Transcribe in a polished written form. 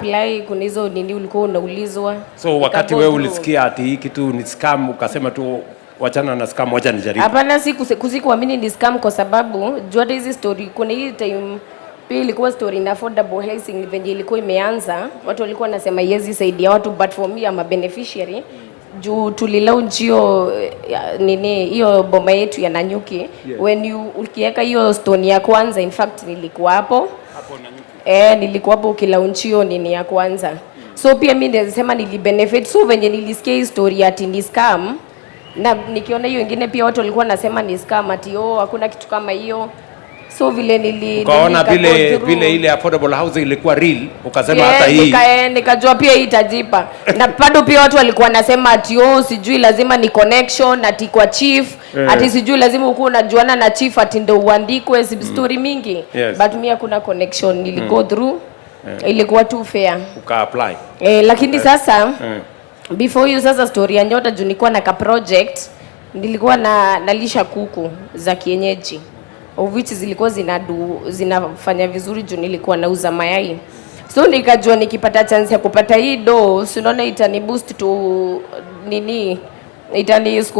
apply kuna hizo nini ulikuwa unaulizwa. So wakati wewe ulisikia ati hii kitu ni scam ukasema tu wachana na scam, wacha nijaribu? Hapana, kuamini ni scam kwa sababu jua hizi story kuna hii time pia ilikuwa story na affordable housing venye ilikuwa imeanza, watu walikuwa nasema yezi saidia watu, but for me I'm a beneficiary. Juu tulilaunch hiyo nini hiyo boma yetu ya Nanyuki. Yeah. When you ukiweka hiyo stone ya kwanza, in fact nilikuwa hapo Nanyuki. Nilikuwa hapo ukilaunch hiyo nini ya kwanza. So pia mimi nasema nilibenefit. So venye nilisikia hii story ati ni scam, na nikiona hiyo wengine pia watu walikuwa nasema ni scam ati hakuna kitu kama hiyo. So vile ukaona vile ile affordable housing ilikuwa real, ukasema hata hii nikajua pia hii itajipa. Na bado pia watu walikuwa nasema ati sijui lazima ni connection ati kwa chief, ati sijui lazima ukue unajuana na chief ati ndio uandikwe story mingi. Yes. But mimi hakuna connection, niligo through. Ilikuwa tu fair. Uka apply. Lakini sasa before you sasa story ya Nyota, juu nilikuwa na ka project, nilikuwa nalisha kuku za kienyeji, of which zilikuwa zinafanya vizuri juu nilikuwa nauza mayai. So nikajua nikipata chance ya kupata hii do, unaona itani boost to nini, itani